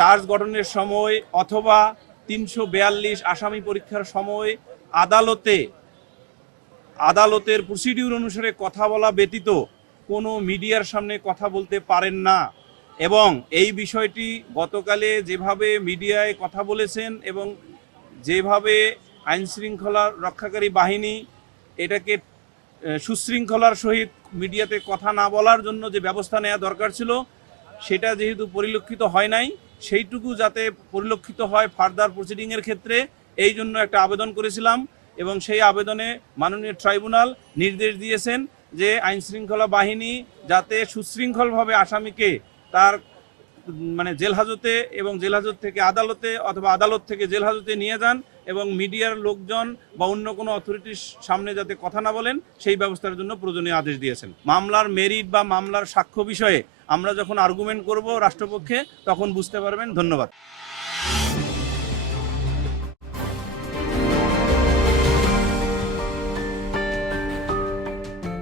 Charge গঠনের সময় অথবা ৩৪২ আসামি পরীক্ষার সময় আদালতের প্রসিডিউর অনুসারে কথা বলা ব্যতীত কোনো মিডিয়ার সামনে কথা বলতে পারেন না। এবং এই বিষয়টি গতকালে যেভাবে মিডিয়ায় কথা বলেছেন এবং যেভাবে আইনশৃঙ্খলা রক্ষাকারী বাহিনী এটাকে সুশৃঙ্খলার সহিত মিডিয়াতে কথা না বলার জন্য যে ব্যবস্থা নেওয়া দরকার ছিল, সেটা যেহেতু পরিলক্ষিত হয় নাই, সেইটুকু যাতে পরিলক্ষিত হয় ফার্দার প্রসিডিংয়ের ক্ষেত্রে, এই জন্য একটা আবেদন করেছিলাম। এবং সেই আবেদনে মাননীয় ট্রাইব্যুনাল নির্দেশ দিয়েছেন যে আইনশৃঙ্খলা বাহিনী যাতে সুশৃঙ্খলভাবে আসামিকে তার জেল হাজতে এবং জেল হাজত থেকে আদালতে অথবা আদালত থেকে জেল হাজতে নিয়ে যান এবং মিডিয়ার লোকজন বা অন্য কোনো অথরিটির সামনে যাতে কথা না বলেন সেই ব্যবস্থার জন্য প্রয়োজনীয় আদেশ দিয়েছেন। মামলার মেরিট বা মামলার সাক্ষ্য বিষয়ে আমরা যখন আর্গুমেন্ট করব রাষ্ট্রপক্ষে, তখন বুঝতে পারবেন। ধন্যবাদ।